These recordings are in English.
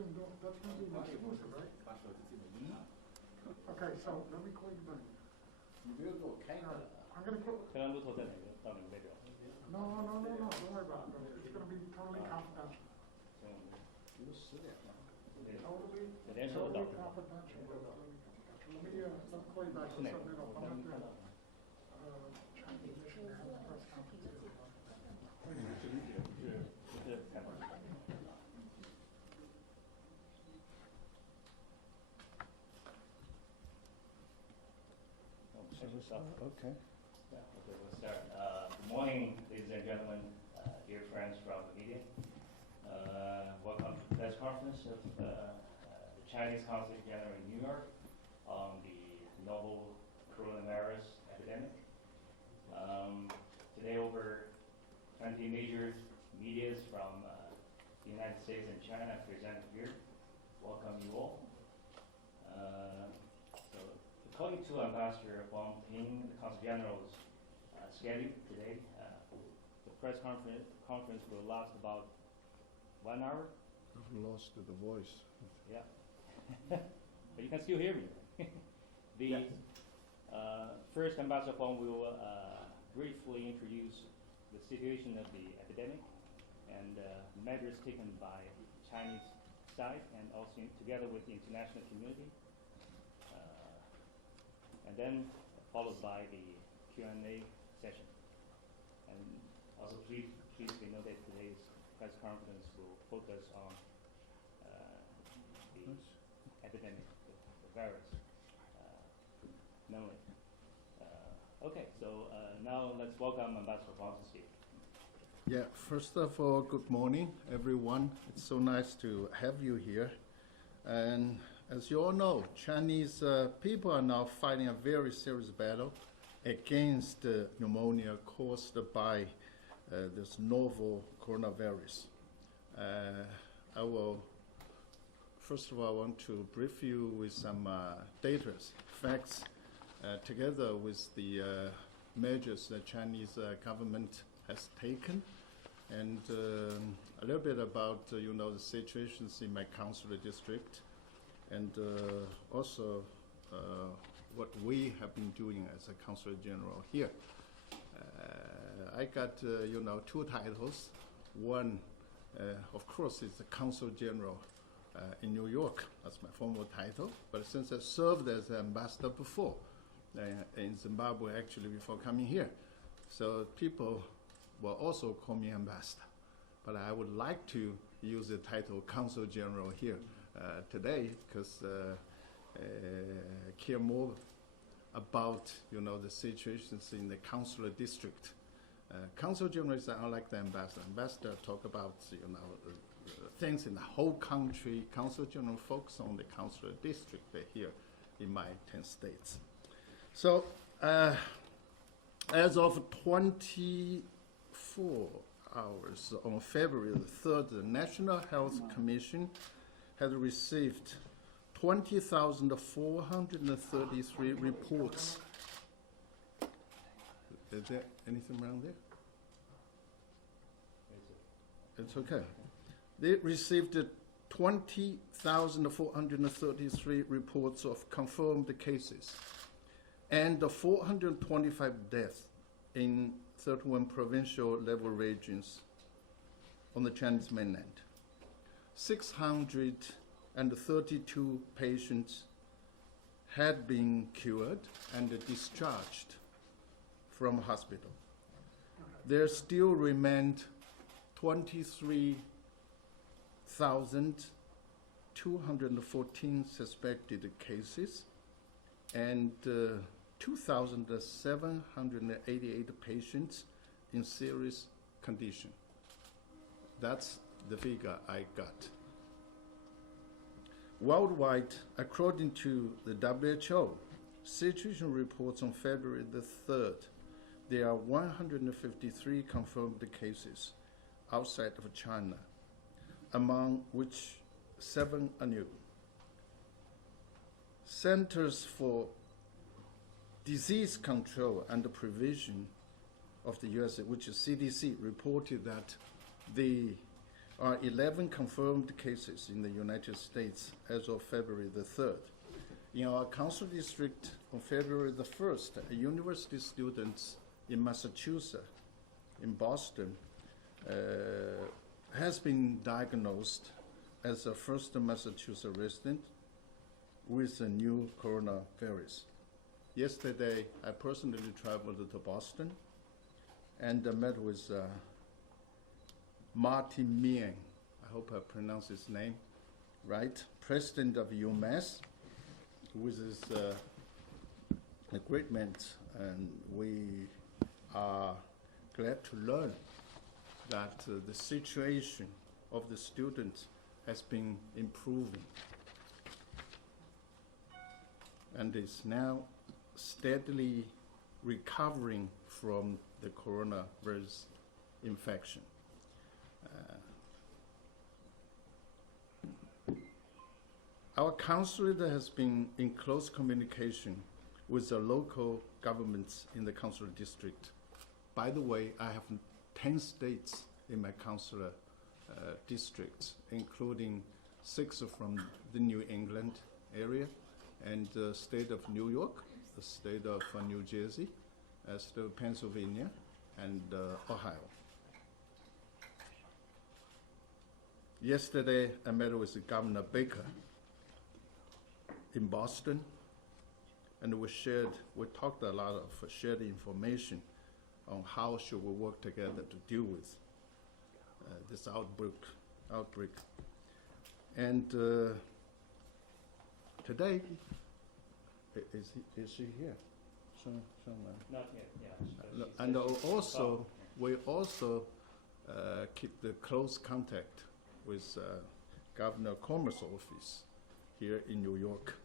going to be an exclusive, right? Okay, so let me call you back. I'm going to put. 刚刚路透在哪个到哪个代表？ No, don't worry about it. It's going to be totally confidential. Totally confidential. Let me call you back. So, I'm at the Chinese mission to have a press conference. Okay. Yeah, okay, we'll start. Good morning, ladies and gentlemen, dear friends from the media. Welcome to the press conference of the Chinese Consul General in New York on the novel coronavirus epidemic. Today, over 20 major medias from the United States and China presented here. Welcome you all. According to Ambassador Wang Ping, the Consul General's schedule today, the press conference will last about 1 hour. I've lost the voice. Yeah, but you can still hear me. The first, Ambassador Wang will briefly introduce the situation of the epidemic and measures taken by the Chinese side and also together with the international community. And then followed by the Q&A session. And also please be noted today's press conference will focus on the epidemic, the virus, mainly. Okay, so now let's welcome Ambassador Wang to speak. Yeah, first of all, good morning, everyone. It's so nice to have you here. And as you all know, Chinese people are now fighting a very serious battle against pneumonia caused by this novel coronavirus. I will, first of all, I want to brief you with some data, facts, together with the measures the Chinese government has taken, and a little bit about, the situations in my consular district, and also what we have been doing as a consul general here. I got, two titles. One, of course, is the consul general in New York. That's my formal title. But since I served as an ambassador before, in Zimbabwe, actually, before coming here, so people will also call me ambassador. But I would like to use the title consul general here today, because I care more about the situations in the consular district. Consul general is unlike the ambassador. Ambassador talk about things in the whole country. Consul general focus on the consular district here in my 10 states. So as of 24 hours on February the 3rd, the National Health Commission had received 20,433 reports. Is there anything wrong there? It's okay. They received 20,433 reports of confirmed cases and 425 deaths in 31 provincial level regions on the Chinese mainland. 632 patients had been cured and discharged from hospital. There still remained 23,214 suspected cases and 2,788 patients in serious condition. That's the figure I got. Worldwide, according to the WHO situation reports on February the 3rd, there are 153 confirmed cases outside of China, among which 7 are new. Centers for Disease Control and Prevention of the USA, which is CDC, reported that the are 11 confirmed cases in the United States as of February the 3rd. In our council district, on February the 1st, a university student in Massachusetts, in Boston, has been diagnosed as a first Massachusetts resident with a new coronavirus. Yesterday, I personally traveled to Boston and met with Martin Mien, I hope I pronounce his name right, president of UMass, with his agreement, and we are glad to learn that the situation of the students has been improving and is now steadily recovering from the coronavirus infection. Our council has been in close communication with the local governments in the council district. By the way, I have 10 states in my council districts, including 6 from the New England area, and the state of New York, the state of New Jersey, state of Pennsylvania, and Ohio. Yesterday, I met with Governor Baker in Boston, and we talked a lot of shared information on how should we work together to deal with this outbreak. And today, is she here? Not yet, yeah. And also, we also keep the close contact with Governor Cuomo's office here in New York,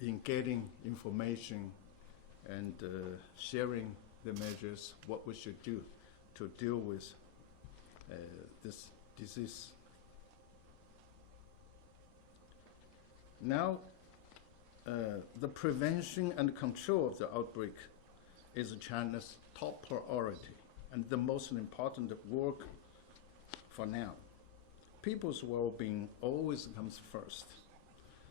in getting information and sharing the measures, what we should do to deal with this disease. Now, the prevention and control of the outbreak is China's top priority and the most important work for now. People's well-being always comes first.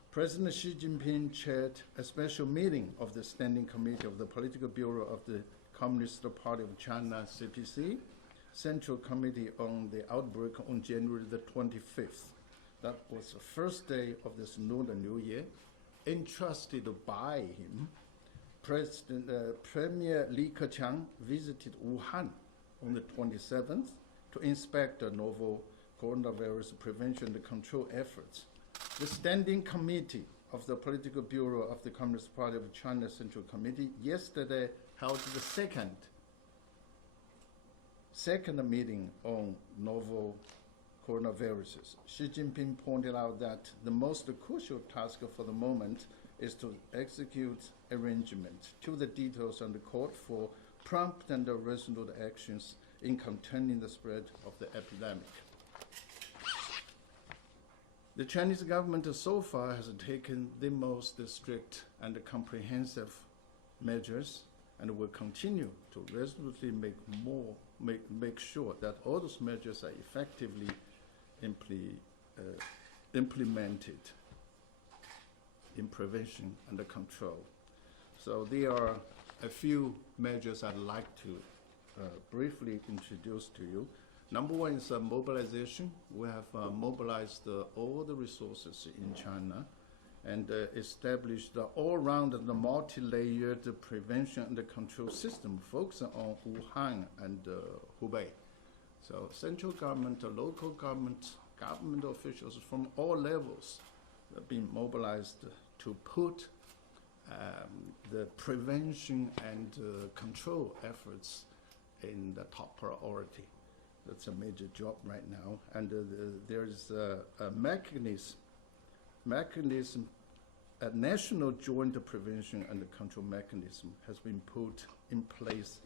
President Xi Jinping chaired a special meeting of the Standing Committee of the Political Bureau of the Communist Party of China, CPC, Central Committee on the outbreak on January the 25th. That was the first day of this Lunar New Year. Entrusted by him, Premier Li Keqiang visited Wuhan on the 27th to inspect the novel coronavirus prevention and control efforts. The Standing Committee of the Political Bureau of the Communist Party of China Central Committee yesterday held the second meeting on novel coronaviruses. Xi Jinping pointed out that the most crucial task for the moment is to execute arrangements to the details and call for prompt and resolute actions in containing the spread of the epidemic. The Chinese government so far has taken the most strict and comprehensive measures and will continue to resolutely make sure that all those measures are effectively implemented in prevention and control. So there are a few measures I'd like to briefly introduce to you. Number one is mobilization. We have mobilized all the resources in China and established the all-round and multi-layered prevention and control system focusing on Wuhan and Hubei. So central government, local government, government officials from all levels have been mobilized to put the prevention and control efforts in the top priority. That's a major job right now. And there's a mechanism, a national joint prevention and control mechanism has been put in place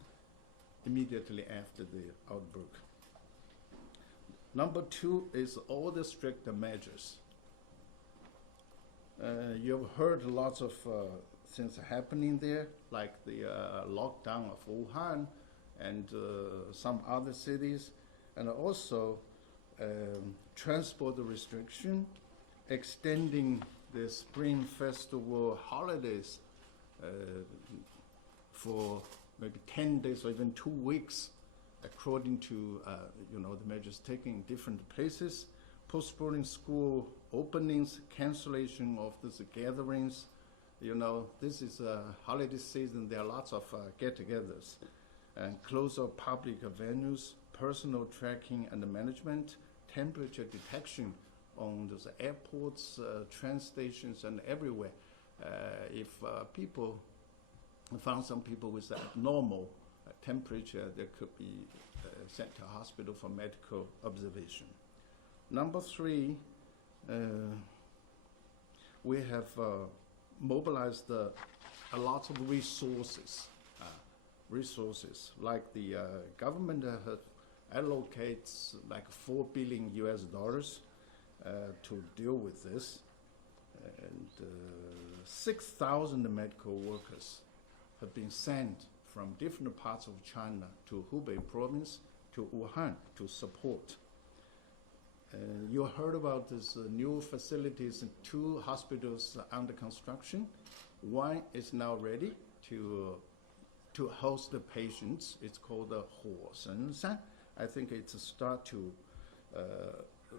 immediately after the outbreak. Number two is all the strict measures. You've heard lots of things happening there, like the lockdown of Wuhan, and some other cities, and also transport restriction, extending the Spring Festival holidays for maybe 10 days or even 2 weeks, according to the measures taken in different places, postponing school openings, cancellation of these gatherings. This is a holiday season. There are lots of get-togethers, and close of public venues, personal tracking and management, temperature detection on those airports, train stations, and everywhere. If people found some people with abnormal temperature, they could be sent to a hospital for medical observation. Number 3, we have mobilized a lot of resources, like the government allocates like $4 billion to deal with this, and 6,000 medical workers have been sent from different parts of China to Hubei province, to Wuhan, to support. You heard about these new facilities, 2 hospitals under construction. One is now ready to host the patients. It's called the Huosenshan. I think it's a start to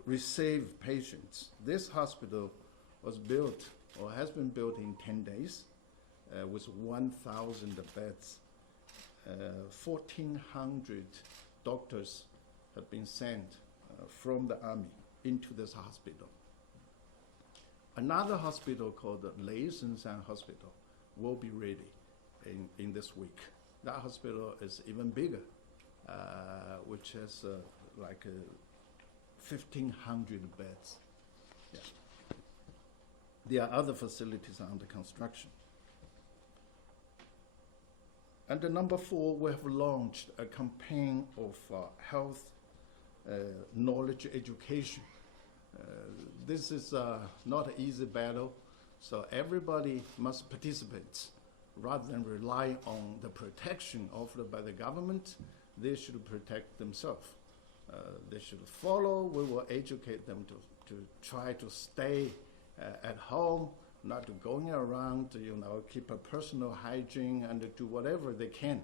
receive patients. This hospital was built, or has been built, in 10 days with 1,000 beds. 1,400 doctors have been sent from the army into this hospital. Another hospital called the Leisenshan Hospital will be ready in this week. That hospital is even bigger, which has like 1,500 beds. Yeah. There are other facilities under construction. And number 4, we have launched a campaign of health knowledge education. This is not an easy battle, so everybody must participate. Rather than rely on the protection offered by the government, they should protect themselves. They should follow. We will educate them to try to stay at home, not to going around, keep a personal hygiene, and do whatever they can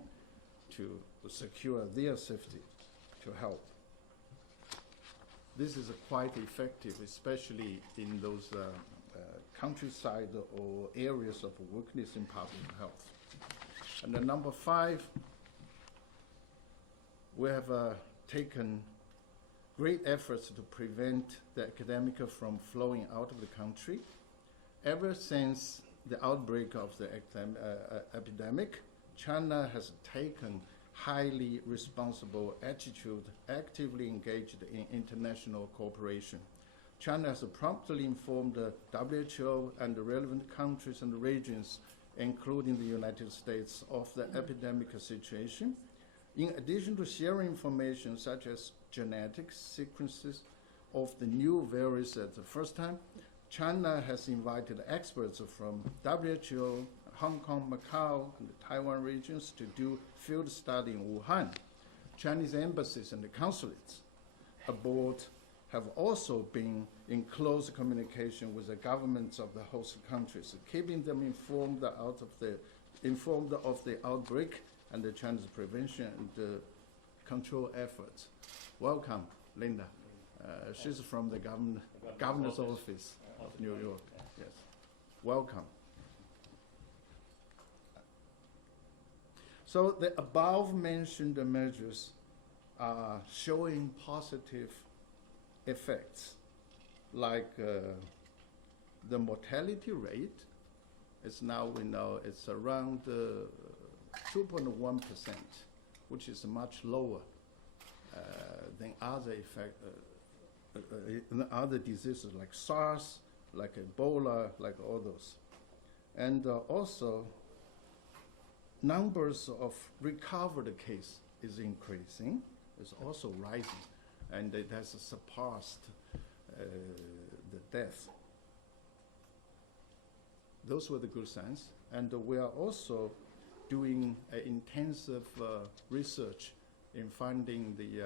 to secure their safety, to help. This is quite effective, especially in those countryside or areas of weakness in public health. And then number 5, we have taken great efforts to prevent the academic from flowing out of the country. Ever since the outbreak of the epidemic, China has taken highly responsible attitude, actively engaged in international cooperation. China has promptly informed the WHO and the relevant countries and regions, including the United States, of the epidemic situation. In addition to sharing information such as genetic sequences of the new virus at the first time, China has invited experts from WHO, Hong Kong, Macau, and the Taiwan regions to do field study in Wuhan. Chinese embassies and the consulates abroad have also been in close communication with the governments of the host countries, keeping them informed of the outbreak and the Chinese prevention and control efforts. Welcome, Linda. She's from the governor's office of New York. Yes. Welcome. So the above-mentioned measures are showing positive effects, like the mortality rate is now, we know, it's around 2.1%, which is much lower than other diseases like SARS, like Ebola, like all those. And also, numbers of recovered cases is increasing, is also rising, and it has surpassed the death. Those were the good signs. And we are also doing intensive research in finding the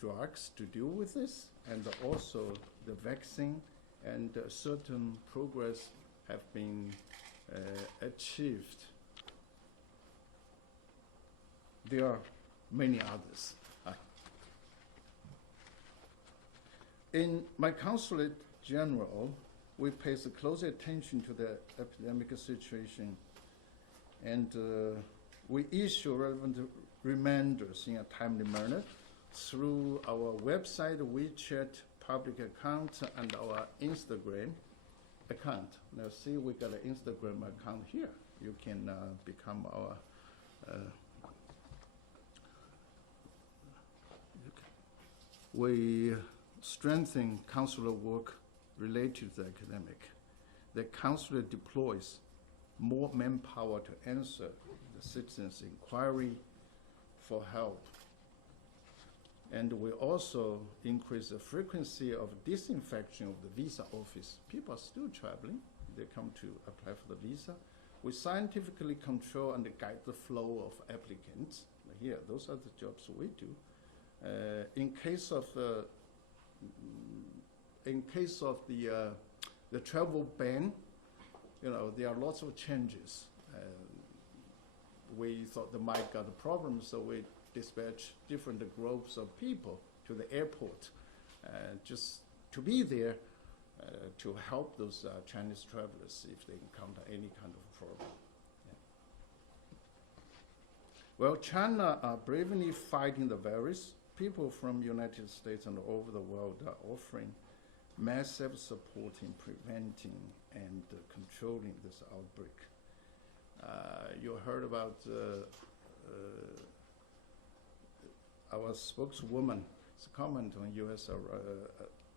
drugs to deal with this, and also the vaccine, and certain progress have been achieved. There are many others. In my consulate general, we pay close attention to the epidemic situation, and we issue relevant reminders in a timely manner through our website, WeChat public account, and our Instagram account. Now see, we got an Instagram account here. You can become our we strengthen consular work related to the academic. The consulate deploys more manpower to answer the citizens' inquiry for help. And we also increase the frequency of disinfection of the visa office. People are still traveling. They come to apply for the visa. We scientifically control and guide the flow of applicants. Here, those are the jobs we do. In case of the travel ban, there are lots of changes. We thought they might got a problem, so we dispatch different groups of people to the airport just to be there to help those Chinese travelers if they encounter any kind of problem. Yeah. Well, China are bravely fighting the virus. People from United States and all over the world are offering massive support in preventing and controlling this outbreak. You heard about our spokeswoman's comment on U.S.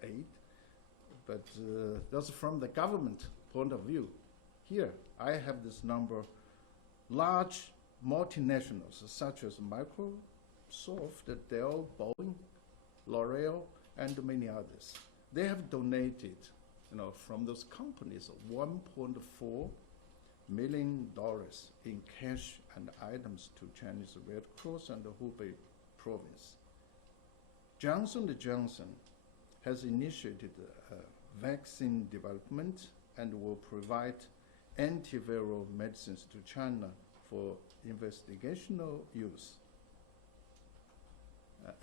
aid, but that's from the government point of view. Here, I have this number. Large multinationals such as Microsoft, Dell, Boeing, L'Oreal, and many others, they have donated, from those companies, $1.4 million in cash and items to Chinese Red Cross and the Hubei province. Johnson & Johnson has initiated vaccine development and will provide antiviral medicines to China for investigational use.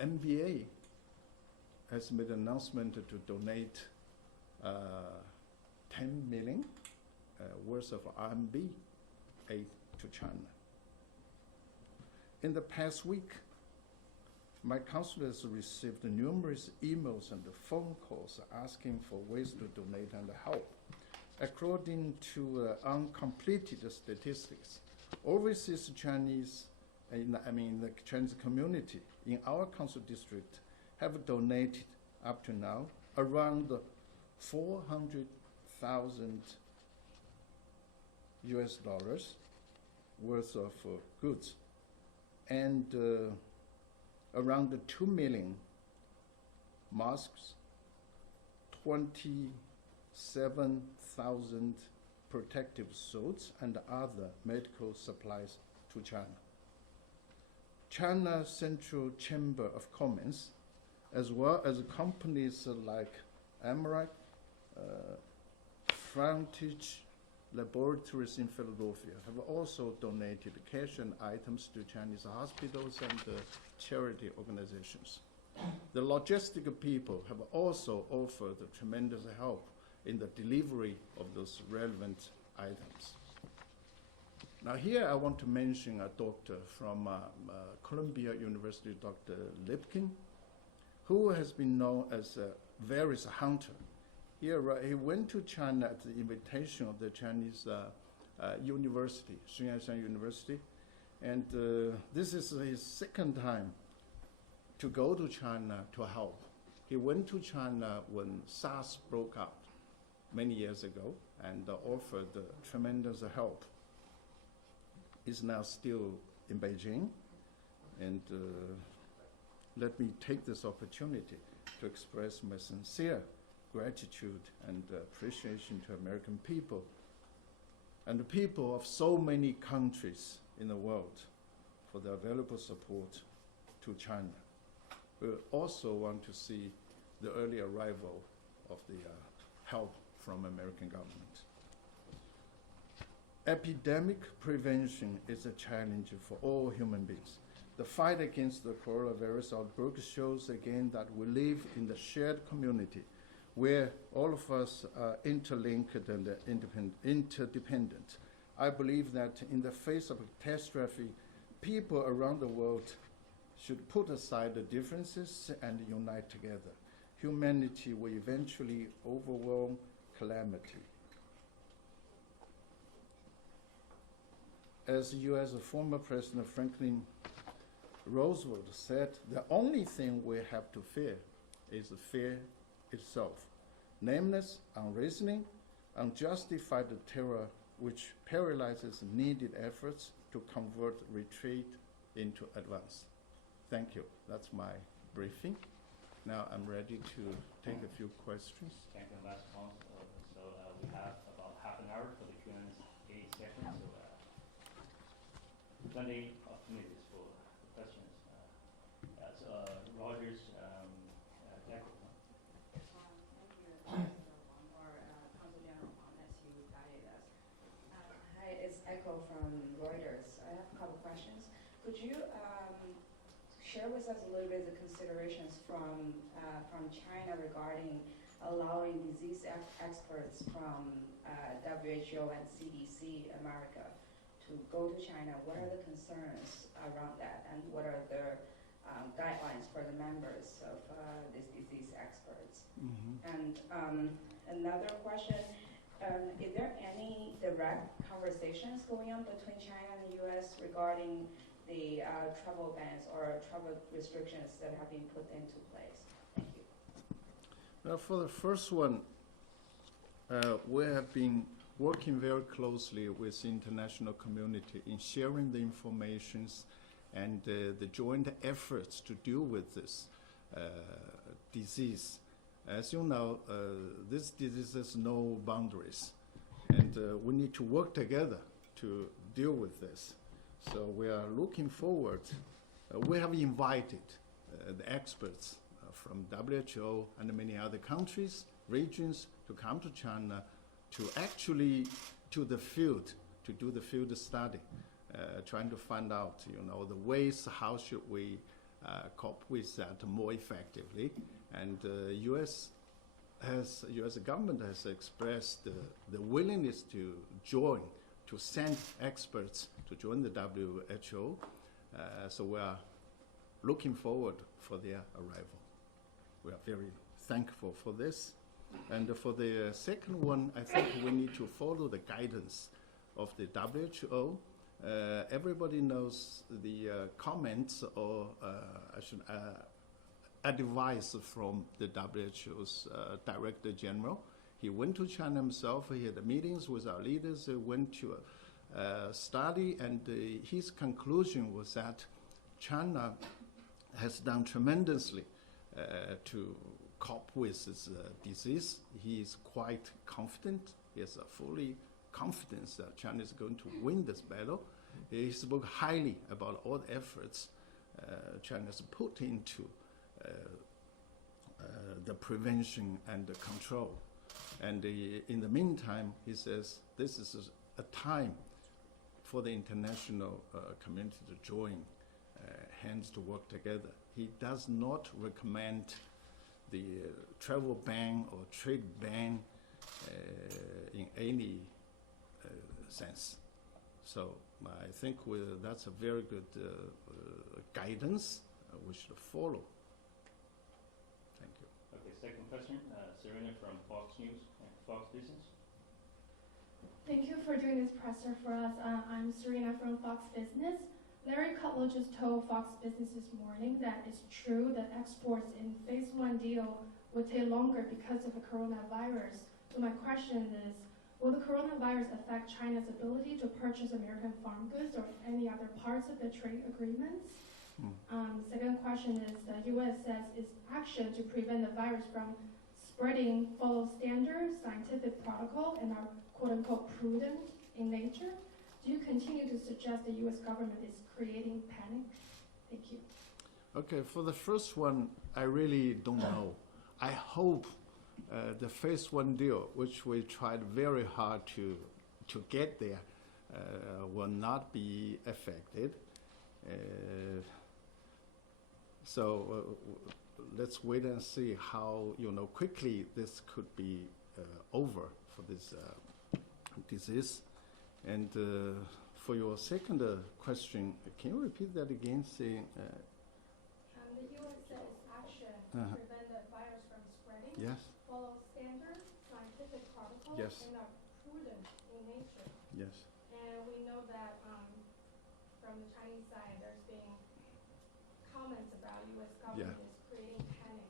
NBA has made an announcement to donate 10 million worth of RMB aid to China. In the past week, my consulate has received numerous emails and phone calls asking for ways to donate and help. According to uncompleted statistics, overseas Chinese, the Chinese community in our consul district have donated up to now around 400,000 US dollars worth of goods, and around 2 million masks, 27,000 protective suits, and other medical supplies to China. China Central Chamber of Commerce, as well as companies like Amaranth, Frontage Laboratories in Philadelphia, have also donated cash and items to Chinese hospitals and charity organizations. The logistic people have also offered tremendous help in the delivery of those relevant items. Now here I want to mention a doctor from Columbia University, Dr. Lipkin, who has been known as a virus hunter. Here he went to China at the invitation of the Chinese university, Sun University, and this is his second time to go to China to help. He went to China when SARS broke out many years ago and offered tremendous help. He's now still in Beijing, and let me take this opportunity to express my sincere gratitude and appreciation to American people and the people of so many countries in the world for their valuable support to China. We also want to see the early arrival of the help from American government. Epidemic prevention is a challenge for all human beings. The fight against the coronavirus outbreak shows again that we live in the shared community where all of us are interlinked and interdependent. I believe that in the face of catastrophe, people around the world should put aside the differences and unite together. Humanity will eventually overwhelm calamity. As U.S. former President Franklin Roosevelt said, the only thing we have to fear is fear itself. Nameless, unreasoning, unjustified terror which paralyzes needed efforts to convert retreat into advance. Thank you. That's my briefing. Now I'm ready to take a few questions. Thank you, Last Pons. So we have about half an hour for the Q&A session. So 20 minutes for questions. Rogers, Deco. Thank you, one more Council General Huang, as you guided us. Hi, it's Echo from Reuters. I have a couple questions. Could you share with us a little bit the considerations from China regarding allowing disease experts from WHO and CDC America to go to China? What are the concerns around that, and what are the guidelines for the members of these disease experts? Mm-hmm. And another question, is there any direct conversations going on between China and the U.S. regarding the travel bans or travel restrictions that have been put into place? Thank you. Now, for the first one, we have been working very closely with the international community in sharing the information and the joint efforts to deal with this disease. As you know, this disease has no boundaries, and we need to work together to deal with this. So we are looking forward. We have invited the experts from WHO and many other countries, regions, to come to China to actually to the field, to do the field study, trying to find out, the ways how should we cope with that more effectively. And U.S. government has expressed the willingness to join, to send experts to join the WHO. So we are looking forward for their arrival. We are very thankful for this. And for the second one, I think we need to follow the guidance of the WHO. Everybody knows the comments or advice from the WHO's Director General. He went to China himself. He had meetings with our leaders. He went to study, and his conclusion was that China has done tremendously to cope with this disease. He is quite confident. He has fully confidence that China is going to win this battle. He spoke highly about all the efforts China has put into the prevention and the control. And in the meantime, he says this is a time for the international community to join hands to work together. He does not recommend the travel ban or trade ban in any sense. So I think that's a very good guidance we should follow. Thank you. Okay, second question, Serena from Fox News and Fox Business. Thank you for doing this presser for us. I'm Serena from Fox Business. Larry Kudlow just told Fox Business this morning that it's true that exports in phase one deal would take longer because of the coronavirus. So my question is, will the coronavirus affect China's ability to purchase American farm goods or any other parts of the trade agreements? Second question is, the U.S. says its action to prevent the virus from spreading follow standards, scientific protocol, and are quote-unquote prudent in nature. Do you continue to suggest the U.S. government is creating panic? Thank you. Okay, for the first one, I really don't know. I hope the phase one deal, which we tried very hard to get there, will not be affected. So let's wait and see how quickly this could be over for this disease. And for your second question, can you repeat that again? Saying. The U.S. says action to prevent the virus from spreading. Yes. Follow standard scientific protocols Yes. and are prudent in nature. Yes. And we know that from the Chinese side, there's been comments about U.S. government is creating panic.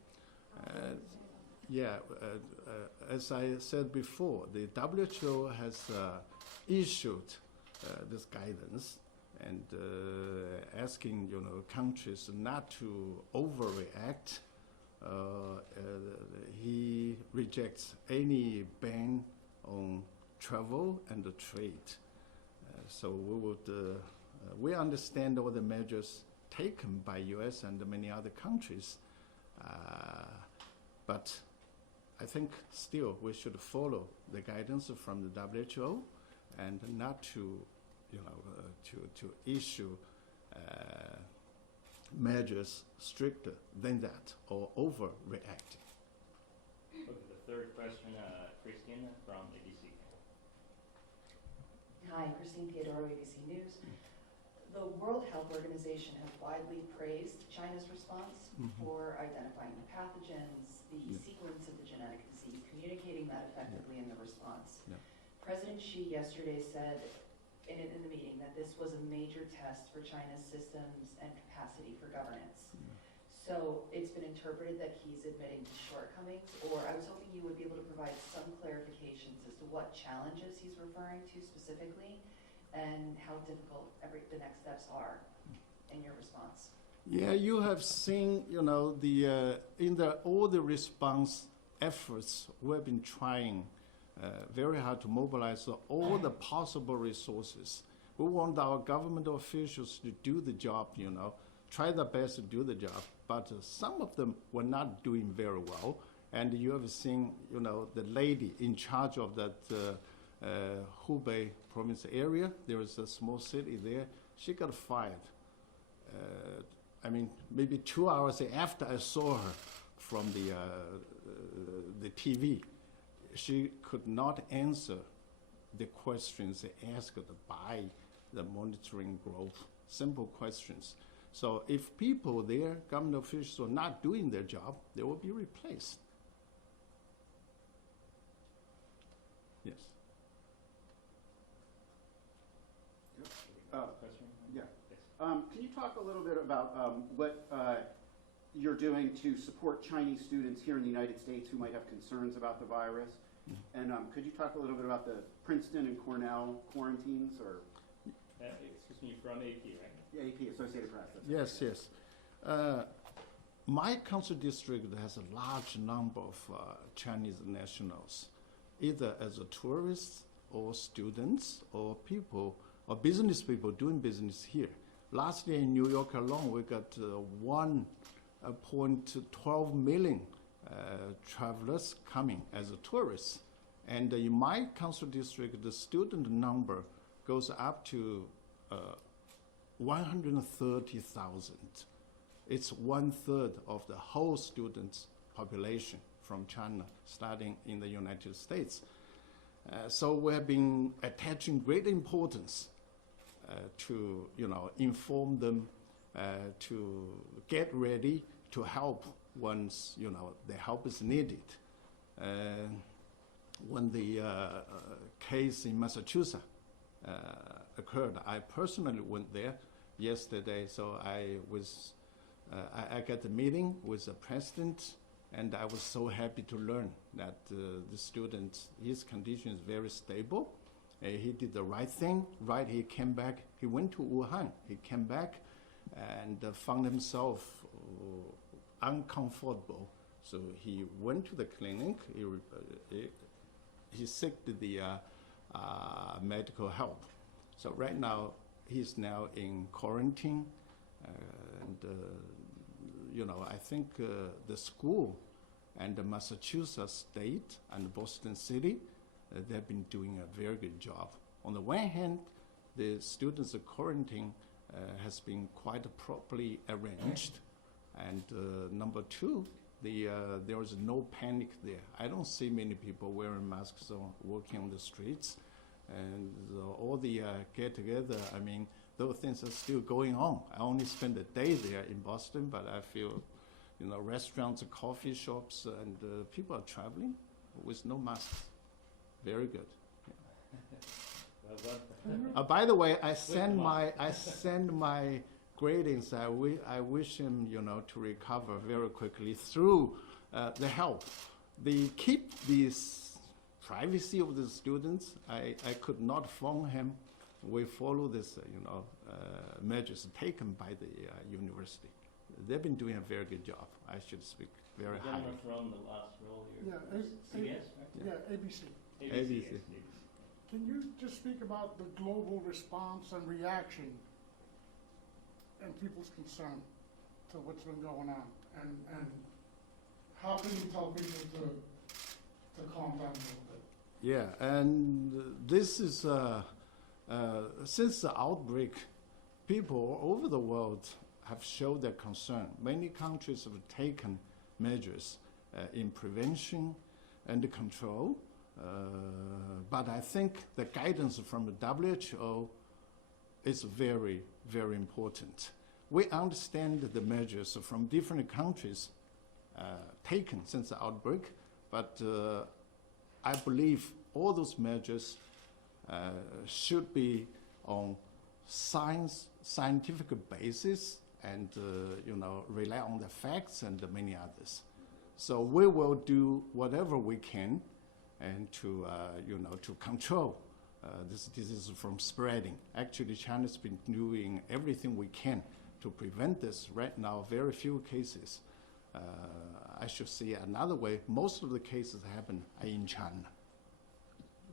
As I said before, the WHO has issued this guidance and asking countries not to overreact. He rejects any ban on travel and trade. So we understand all the measures taken by U.S. and many other countries, but I think still we should follow the guidance from the WHO and not to to issue measures stricter than that or overreacting. Okay, the third question, Christine from ABC. Hi, Christine Theodoro, ABC News. The World Health Organization has widely praised China's response for identifying the pathogens, the sequence of the genetic disease, communicating that effectively in the response. Yeah. President Xi yesterday said in the meeting that this was a major test for China's systems and capacity for governance. So it's been interpreted that he's admitting to shortcomings, or I was hoping you would be able to provide some clarifications as to what challenges he's referring to specifically and how difficult the next steps are in your response. Yeah, you have seen, all the response efforts, we've been trying very hard to mobilize all the possible resources. We want our government officials to do the job, try their best to do the job, but some of them were not doing very well. And you have seen, the lady in charge of that Hubei province area, there is a small city there, she got fired. Maybe 2 hours after I saw her from the TV, she could not answer the questions asked by the monitoring group, simple questions. So if people there, government officials, are not doing their job, they will be replaced. Yes. Question? Yeah. Yes. Can you talk a little bit about what you're doing to support Chinese students here in the United States who might have concerns about the virus? And could you talk a little bit about the Princeton and Cornell quarantines? Or Excuse me, from AP, right? yeah, AP, Associated Press. Yes. My council district has a large number of Chinese nationals, either as a tourists or students or people or business people doing business here. Last year in New York alone, we got 1.12 million travelers coming as a tourists. And in my council district, the student number goes up to 130,000. It's 1/3 of the whole student population from China studying in the United States. So we have been attaching great importance to inform them, to get ready to help once the help is needed. When the case in Massachusetts occurred, I personally went there yesterday. So I got a meeting with the president, and I was so happy to learn that the student, his condition is very stable. He did the right thing, right? He came back. He went to Wuhan. He came back and found himself uncomfortable. So he went to the clinic. He seeked the medical help. So right now, he's now in quarantine, and I think the school and the Massachusetts State and Boston City, they've been doing a very good job. On the one hand, the students' quarantine has been quite properly arranged, and number two, there is no panic there. I don't see many people wearing masks or walking on the streets, and all the get-together, I mean, those things are still going on. I only spent a day there in Boston, but I feel, restaurants, coffee shops, and people are traveling with no masks. Very good. By the way, I send my greetings. I wish him, to recover very quickly through the help. They keep this privacy of the students. I could not phone him. We follow this, measures taken by the university. They've been doing a very good job. I should speak very highly. The gentleman from the last row here. Yeah, CBS, right? yeah, ABC. ABC. Can you just speak about the global response and reaction and people's concern to what's been going on? And how can you tell people to calm down a little bit? Yeah, and this is, since the outbreak, people all over the world have showed their concern. Many countries have taken measures in prevention and control. But I think the guidance from the WHO is very, very important. We understand the measures from different countries taken since the outbreak, but I believe all those measures should be on scientific basis and rely on the facts and many others. So we will do whatever we can and to control this disease from spreading. Actually, China's been doing everything we can to prevent this. Right now, very few cases. I should say another way, most of the cases happen in China.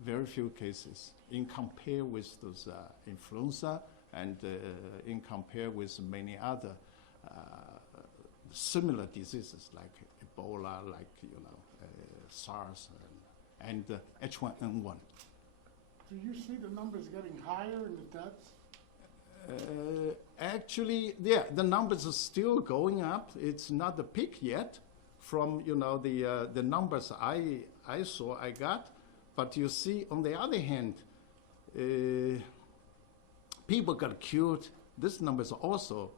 Very few cases in compare with those influenza and in compare with many other similar diseases like Ebola, like SARS and H1N1. Do you see the numbers getting higher in the deaths? Actually, yeah, the numbers are still going up. It's not the peak yet from the numbers I got. But you see, on the other hand, people got killed. This number is also,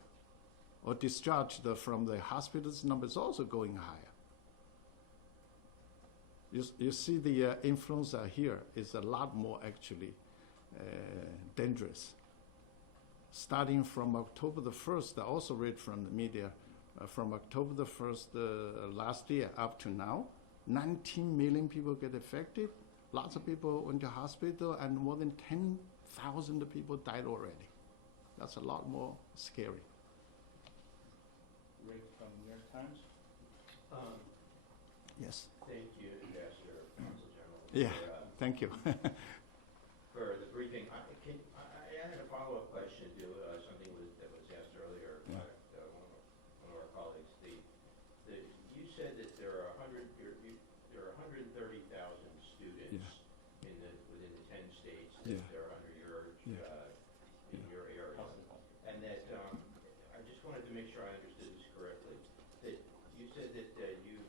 or discharged from the hospitals, numbers also going higher. You see the influenza here is a lot more actually dangerous. Starting from October the 1st, I also read from the media, from October the 1st last year up to now, 19 million people get affected. Lots of people went to hospital, and more than 10,000 people died already. That's a lot more scary. Rick from New York Times. Yes. Thank you, Ambassador, Consul General. Yeah, thank you. For the briefing. I had a follow-up question to something that was asked earlier by one of our colleagues. You said that there are 130,000 students within the 10 states that are under your in your area, and that I just wanted to make sure I understood this correctly. That you said that you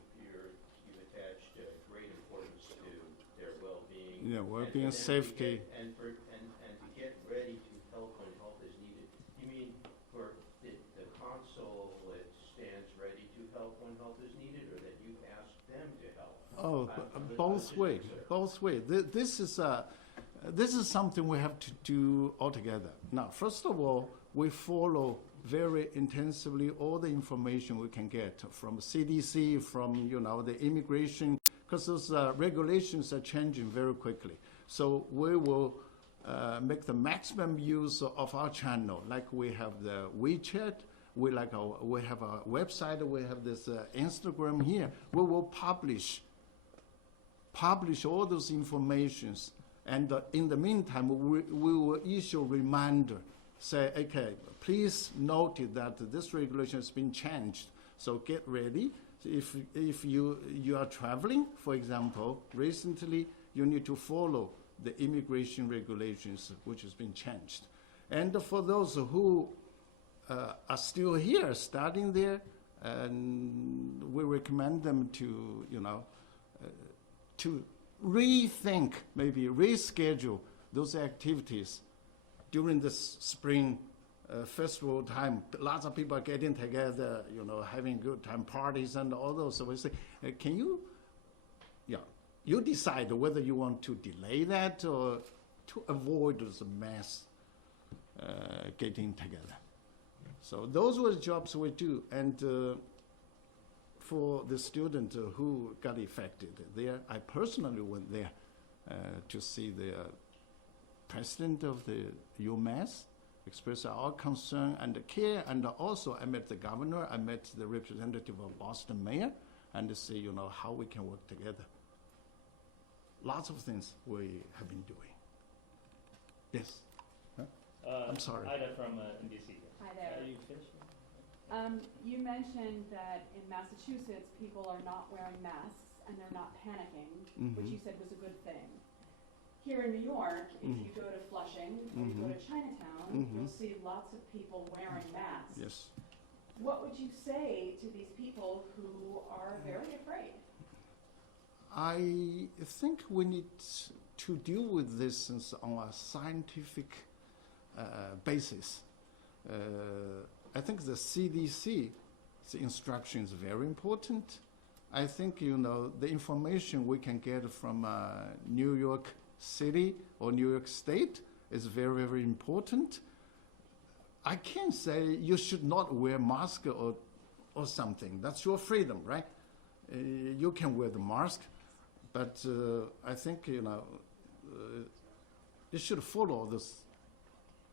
attached great importance to their well-being. Yeah, well-being, safety. And to get ready to help when help is needed. You mean for the consulate stands ready to help when help is needed, or that you ask them to help? Oh, both ways. Both ways. This is something we have to do altogether. Now, first of all, we follow very intensively all the information we can get from CDC, from the immigration, because those regulations are changing very quickly. So we will make the maximum use of our channel. Like we have the WeChat, we have a website, we have this Instagram here. We will publish all those informations And in the meantime, we will issue reminder, say, okay, please note that this regulation has been changed, so get ready. If you are traveling, for example, recently, you need to follow the immigration regulations, which has been changed. And for those who are still here, studying there, and we recommend them to, to rethink, maybe reschedule those activities during the spring festival time. Lots of people are getting together, having good time, parties and all those. So we say, can you, you decide whether you want to delay that or to avoid those mass getting together. So those were the jobs we do. And for the student who got affected there, I personally went there to see the president of the UMass, express our concern and care, and also I met the governor, I met the representative of Boston mayor, and to see, how we can work together. Lots of things we have been doing. Yes? I'm sorry. Ida from NBC. Hi there. You finished? You mentioned that in Massachusetts, people are not wearing masks and they're not panicking, which you said was a good thing. Here in New York, if you go to Flushing or you go to Chinatown, you'll see lots of people wearing masks. Yes. What would you say to these people who are very afraid? I think we need to deal with this on a scientific basis. I think the CDC, the instruction is very important. I think, the information we can get from New York City or New York State is very, very important. I can't say you should not wear mask or something. That's your freedom, right? You can wear the mask, but I think, you should follow those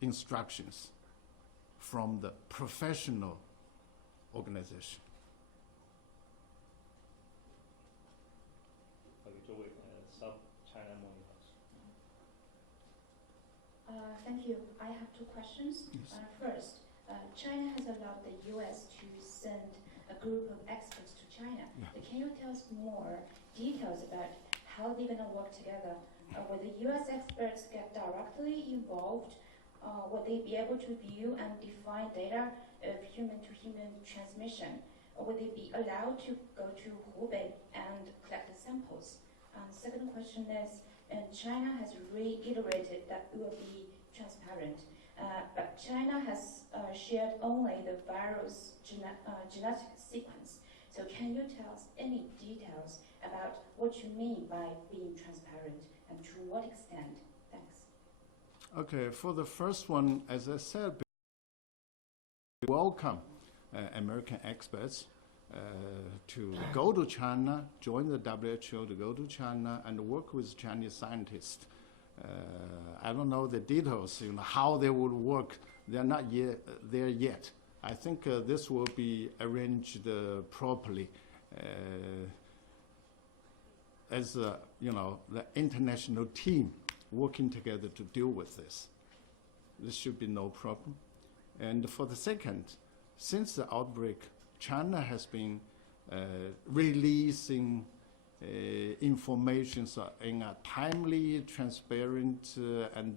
instructions from the professional organization. South China Morning House. Thank you. I have two questions. Yes. First, China has allowed the U.S. to send a group of experts to China. Yeah. Can you tell us more details about how they're going to work together? Will the U.S. experts get directly involved? Will they be able to view and define data of human-to-human transmission? Or will they be allowed to go to Hubei and collect the samples? Second question is, China has reiterated that it will be transparent, but China has shared only the virus genetic sequence. So can you tell us any details about what you mean by being transparent and to what extent? Thanks. Okay, for the first one, as I said, we welcome American experts to go to China, join the WHO, to go to China and work with Chinese scientists. I don't know the details, how they would work. They're not there yet. I think this will be arranged properly as the international team working together to deal with this. This should be no problem. And for the second, since the outbreak, China has been releasing information in a timely, transparent, and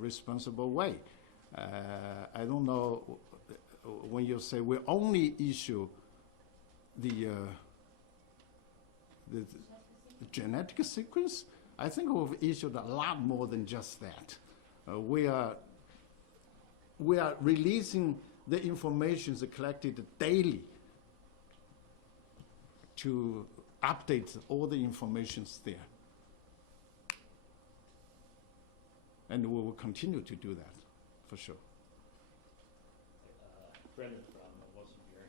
responsible way. I don't know when you say we only issue the genetic sequence. I think we've issued a lot more than just that. We are releasing the information collected daily to update all the informations there. And we will continue to do that, for sure. Brendan from Wilson Beer.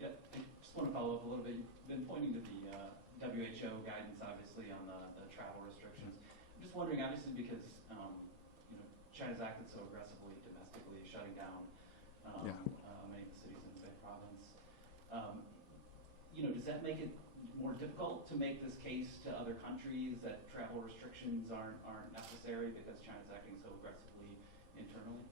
Yeah, I just want to follow up a little bit. You've been pointing to the WHO guidance, obviously, on the travel restrictions. I'm just wondering, obviously, because China's acted so aggressively domestically, shutting down many of the cities in the Hubei province. Does that make it more difficult to make this case to other countries that travel restrictions aren't necessary because China's acting so aggressively internally?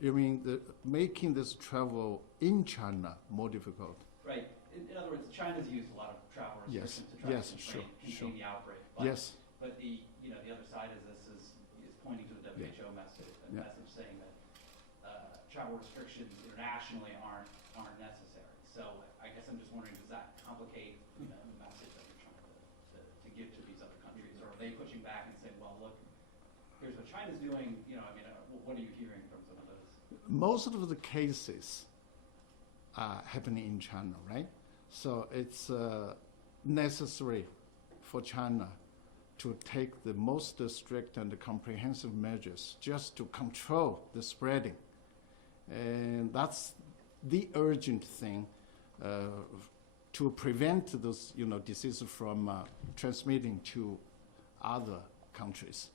You mean making this travel in China more difficult? Right. In other words, China's used a lot of travel Yes. restrictions to try Yes, to sure, contain sure. the outbreak. But, Yes. but the other side of this is pointing to the WHO message, Yeah. message saying that travel restrictions internationally aren't necessary. So I guess I'm just wondering, does that complicate the message that you're trying to give to these other countries, or are they pushing back and saying, well, look, here's what China's doing? What are you hearing from some of those? Most of the cases are happening in China, right? So it's necessary for China to take the most strict and comprehensive measures just to control the spreading. And that's the urgent thing to prevent those, diseases from transmitting to other countries.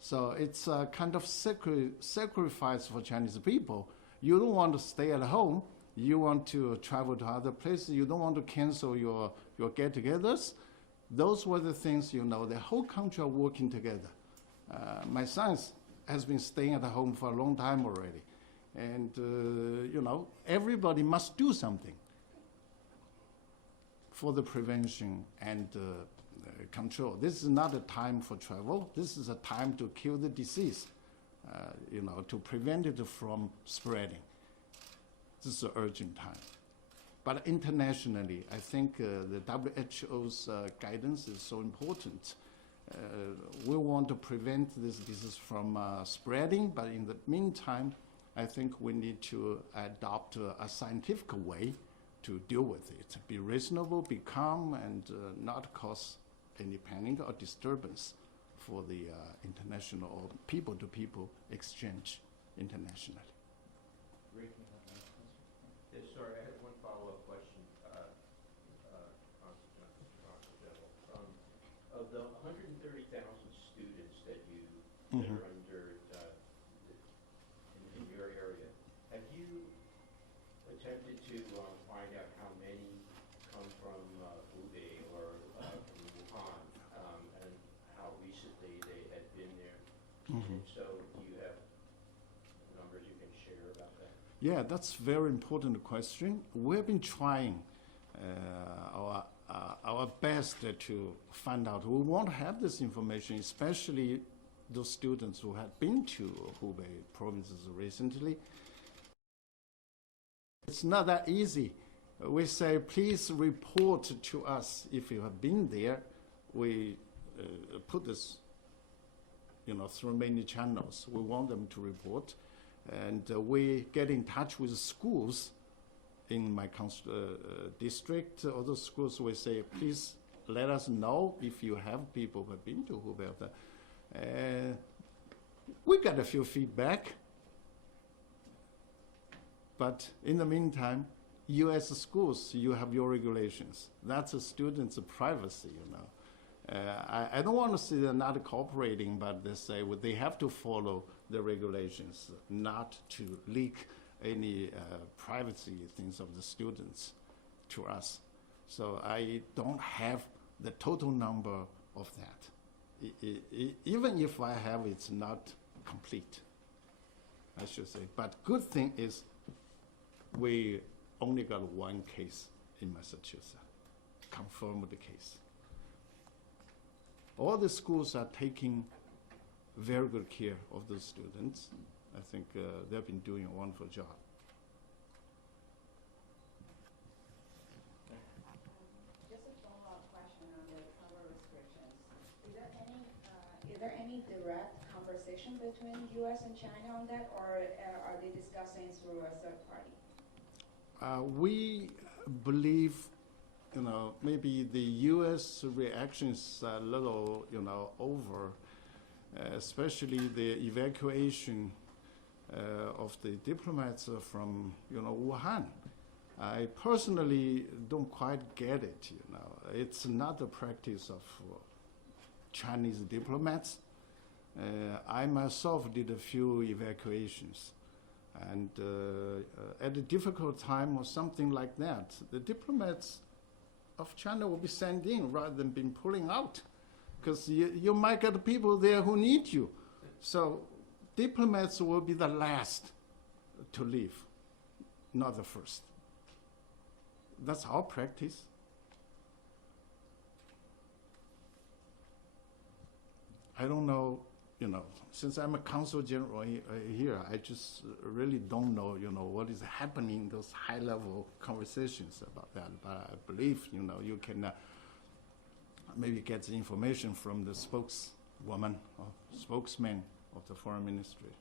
So it's a kind of sacrifice for Chinese people. You don't want to stay at home. You want to travel to other places. You don't want to cancel your get-togethers. Those were the things, the whole country are working together. My son has been staying at home for a long time already. And, everybody must do something for the prevention and control. This is not a time for travel. This is a time to kill the disease, to prevent it from spreading. This is an urgent time. But internationally, I think the WHO's guidance is so important. We want to prevent this disease from spreading, but in the meantime, I think we need to adopt a scientific way to deal with it. Be reasonable, be calm, and not cause any panic or disturbance for the international or people-to-people exchange internationally. Great. Sorry, I had one follow-up question, General. Of the 130,000 students that that are under in your area, have you attempted to find out how many come from Hubei or from Wuhan, and how recently they had been there? And so, do you have numbers you can share about that? Yeah, that's a very important question. We've been trying our best to find out. We want to have this information, especially those students who have been to Hubei provinces recently. It's not that easy. We say, please report to us if you have been there. We put this, through many channels. We want them to report. And we get in touch with schools in my district. Other schools, we say, please let us know if you have people who have been to Hubei. We got a few feedback. But in the meantime, U.S. schools, you have your regulations. That's a student's privacy, I don't want to say they're not cooperating, but they say they have to follow the regulations, not to leak any privacy things of the students to us. So I don't have the total number of that. Even if I have, it's not complete, I should say. But good thing is we only got one case in Massachusetts, confirmed the case. All the schools are taking very good care of those students. I think they've been doing a wonderful job. Just a follow-up question on the travel restrictions. Is there any direct conversation between U.S. and China on that, or are they discussing through a third party? We believe, maybe the U.S. reaction is a little, over, especially the evacuation of the diplomats from, Wuhan. I personally don't quite get it, It's not the practice of Chinese diplomats. I myself did a few evacuations. And at a difficult time or something like that, the diplomats of China will be sent in rather than being pulling out, because you might get people there who need you. So diplomats will be the last to leave, not the first. That's our practice. I don't know, since I'm a consul general here, I just really don't know, what is happening in those high-level conversations about that. But I believe, you can maybe get the information from the spokeswoman or spokesman of the foreign ministry.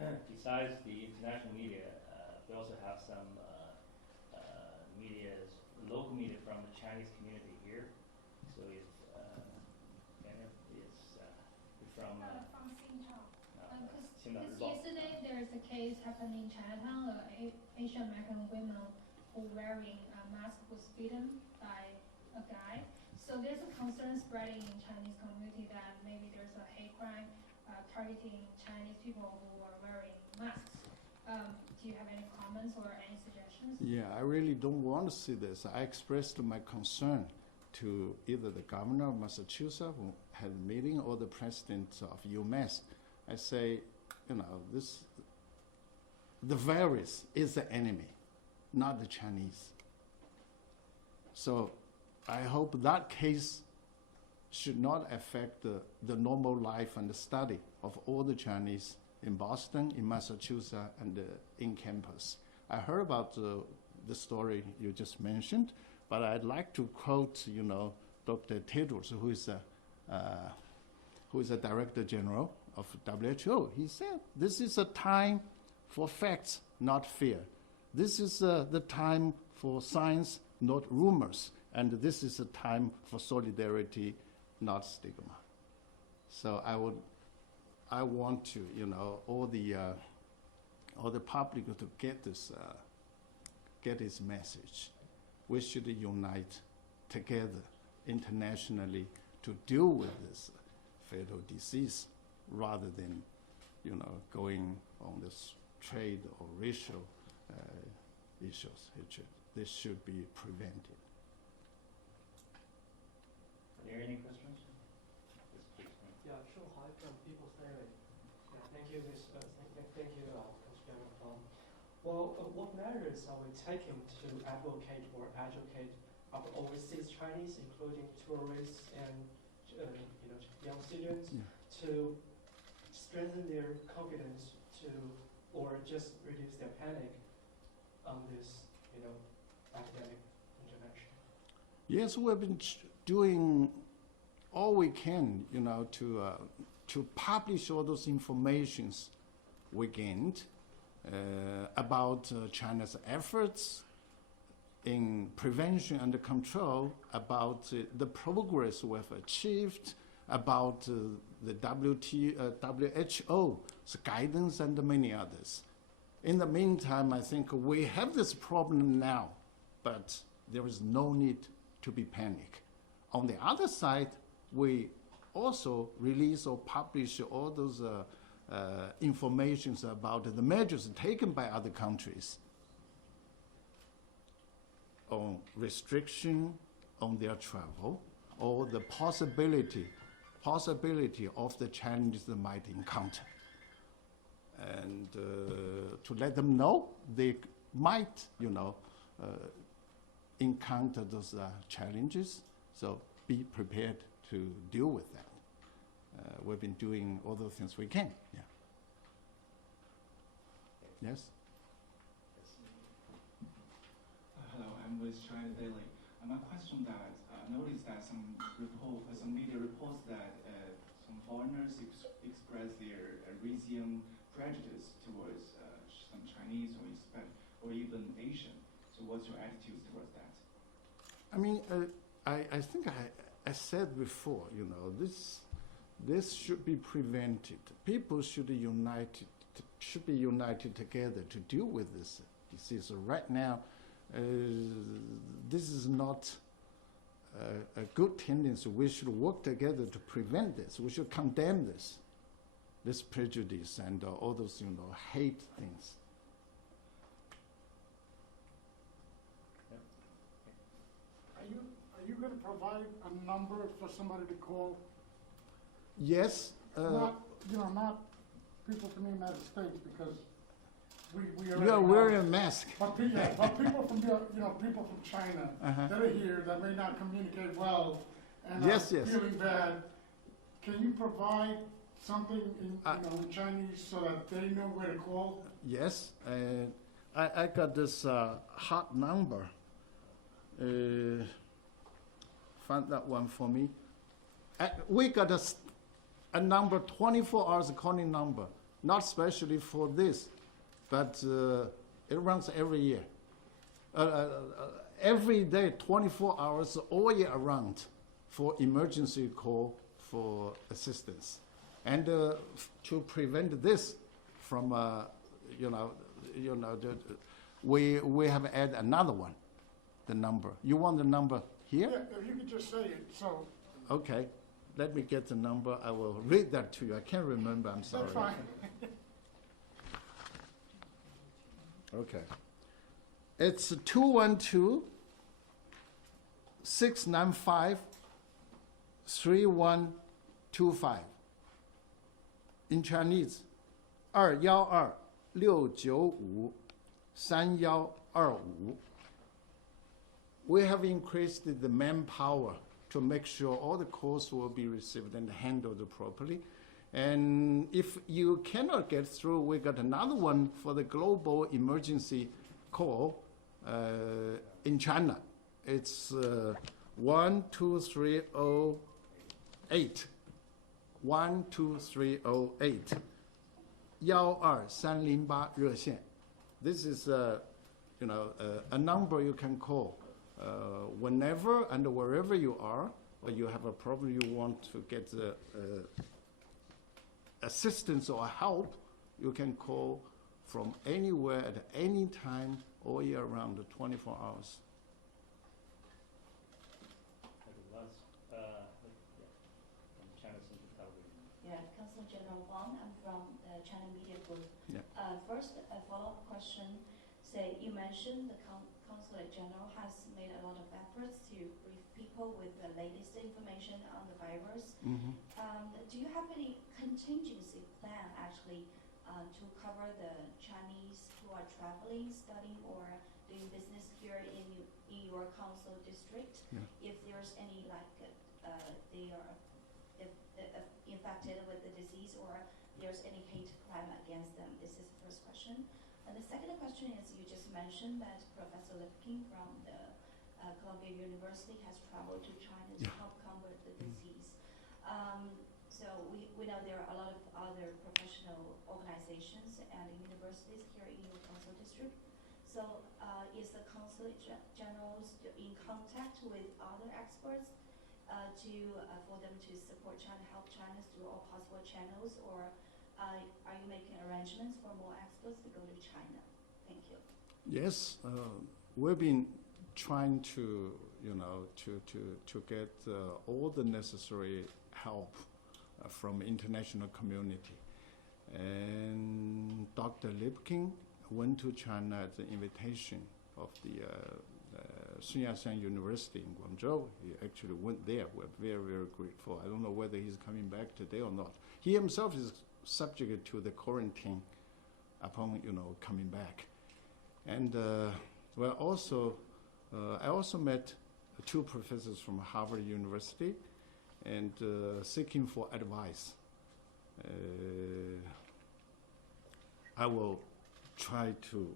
Okay. Besides the international media, we also have some local media from the Chinese community here. So it's from Because yesterday there's a case happening in Chinatown. Asian American women who wearing a mask was beaten by a guy. So there's a concern spreading in Chinese community that maybe there's a hate crime targeting Chinese people who are wearing masks. Do you have any comments or any suggestions? Yeah, I really don't want to see this. I expressed my concern to either the governor of Massachusetts, who had a meeting, or the president of UMass. I say, the virus is the enemy, not the Chinese. So I hope that case should not affect the normal life and the study of all the Chinese in Boston, in Massachusetts, and in campus. I heard about the story you just mentioned, but I'd like to quote, Dr. Tedros, who is a Director General of WHO. He said, "This is a time for facts, not fear. This is the time for science, not rumors. And this is a time for solidarity, not stigma." So I want to, all the public to get this message. We should unite together internationally to deal with this fatal disease, rather than, going on this trade or racial issues. This should be prevented. Are there any questions? Yes, please. Yeah, sure. Hi, from People's Daily. Yeah, thank you, Consul. Well, what measures are we taking to advocate or educate our overseas Chinese, including tourists and young students, to strengthen their confidence or just reduce their panic on this, academic intervention? Yes, we've been doing all we can, to publish all those informations we gained about China's efforts in prevention and control, about the progress we've achieved, about the WHO's guidance, and many others. In the meantime, I think we have this problem now, but there is no need to be panic. On the other side, we also release or publish all those informations about the measures taken by other countries on restriction on their travel, or the possibility of the challenges they might encounter. And to let them know they might, encounter those challenges, so be prepared to deal with that. We've been doing all those things we can. Yeah. Yes? Hello, I'm with China Daily. My question that I noticed that some media reports that some foreigners express their racial prejudice towards some Chinese or even Asian. So what's your attitude towards that? I mean, I think I said before, this should be prevented. People should be united together to deal with this disease. So right now, this is not a good tendency. We should work together to prevent this. We should condemn this prejudice and all those, hate things. provide a number for somebody to call? Yes. Not, not people from the United States, because we already You are know. wearing a mask. But people from people from China Uh-huh. that are here that may not communicate well and Yes, are yes. feeling bad. Can you provide something in, in Chinese so that they know where to call? Yes, I got this hot number. Find that one for me. We got a number, 24 hours calling number, not specially for this, but it runs every year. Every day, 24 hours, all year around, for emergency call for assistance. And to prevent this from, we have added another one, the number. You want the number here? Yeah, if you could just say it, so. Okay, let me get the number. I will read that to you. I can't remember, I'm sorry. That's fine. Okay. It's 212-695-3125. In Chinese, 212-695-3125. We have increased the manpower to make sure all the calls will be received and handled properly. And if you cannot get through, we got another one for the global emergency call in China. It's 12308. 12308. 12308热线. This is a number you can call whenever and wherever you are, or you have a problem you want to get assistance or help, you can call from anywhere at any time, all year round, 24 hours. Yeah, Council General Huang, I'm from the China Media Group. Yeah. First, a follow-up question. Say, you mentioned the Consulate General has made a lot of efforts to brief people with the latest information on the virus. Mm-hmm. Do you have any contingency plan actually to cover the Chinese who are traveling, studying, or doing business here in your council district? Yeah. If there's any they are infected with the disease, or there's any hate crime against them? This is the first question. And the second question is, you just mentioned that Professor Lipkin from the Columbia University has traveled to China to help combat the disease. So we know there are a lot of other professional organizations and universities here in your council district. So is the Consulate General in contact with other experts for them to support China, help China through all possible channels, or are you making arrangements for more experts to go to China? Thank you. Yes, we've been trying to, to get all the necessary help from international community. And Dr. Lipkin went to China at the invitation of the Sun Yat-sen University in Guangzhou. He actually went there. We're very, very grateful. I don't know whether he's coming back today or not. He himself is subject to the quarantine upon, coming back. And I also met two professors from Harvard University and seeking for advice. I will try to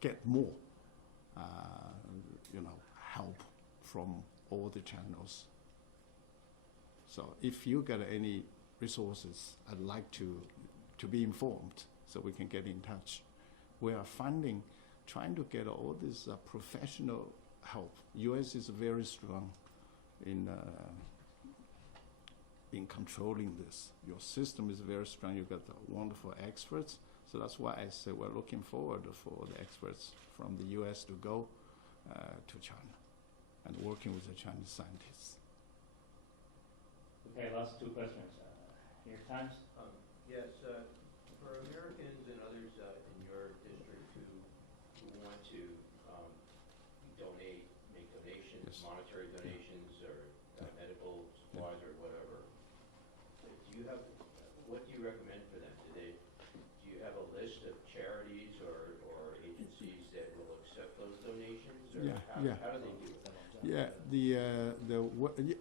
get more, help from all the channels. So if you get any resources, I'd like to be informed so we can get in touch. We are trying to get all this professional help. U.S. is very strong in controlling this. Your system is very strong. You've got wonderful experts. So that's why I say we're looking forward for the experts from the U.S. to go to China and working with the Chinese scientists. Okay, last two questions. New York Times? Yes, for Americans and others in your district who want to donate, make donations, Yes. monetary donations, or you have, what do you recommend for them? Do you have a list of charities or agencies that will accept those donations? Or Yeah, how, yeah. how do they do it?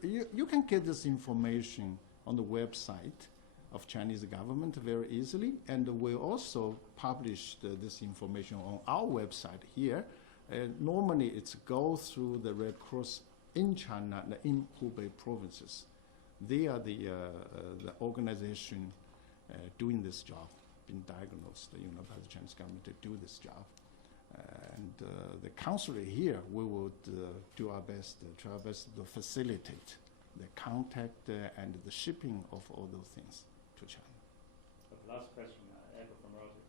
Yeah, you can get this information on the website of Chinese government very easily, and we also publish this information on our website here. Normally, it's go through the Red Cross in China, in Hubei provinces. They are the organization doing this job, been diagnosed, by the Chinese government to do this job. And the consulate here, we will do our best, try our best to facilitate the contact and the shipping of all those things to China. Last question, Echo from Reuters.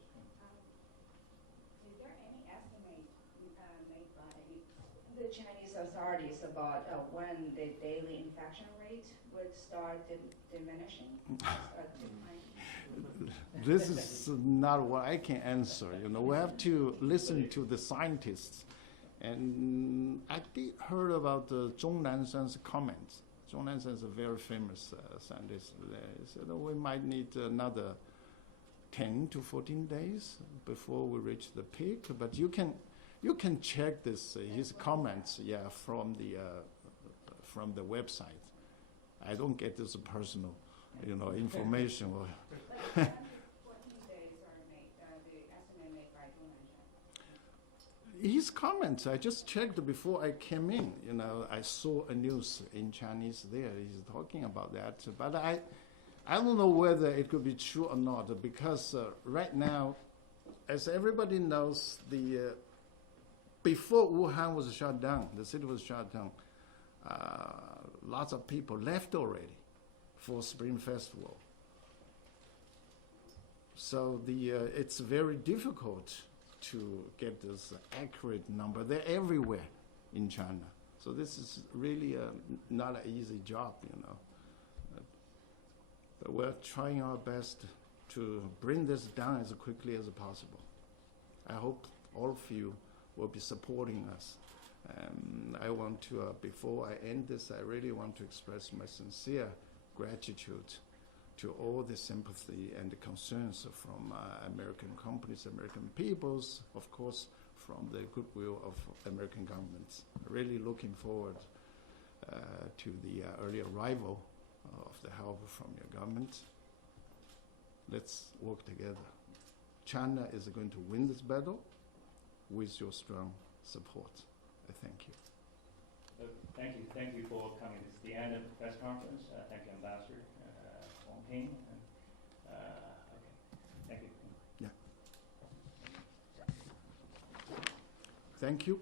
Is there any estimate made by the Chinese authorities about when the daily infection rate would start diminishing? This is not what I can answer. We have to listen to the scientists. And I did heard about Zhong Nanshan's comments. Zhong Nanshan is a very famous scientist. He said we might need another 10 to 14 days before we reach the peak. But you can check this his comments, from the website. I don't get this personal, information. 14 days are made, the estimate made by Zhong Nanshan. His comments, I just checked before I came in. I saw a news in Chinese there. He's talking about that. But I don't know whether it could be true or not, because right now, as everybody knows, before Wuhan was shut down, the city was shut down, lots of people left already for Spring Festival. So it's very difficult to get this accurate number. They're everywhere in China. So this is really not an easy job, But we're trying our best to bring this down as quickly as possible. I hope all of you will be supporting us. I want to, before I end this, I really want to express my sincere gratitude to all the sympathy and the concerns from American companies, American peoples, of course, from the goodwill of American governments. Really looking forward to the early arrival of the help from your government. Let's work together. China is going to win this battle with your strong support. I thank you. Thank you for coming. This is the end of the press conference. Thank you, Ambassador Wong Ping. Okay, thank you. Yeah. Thank you.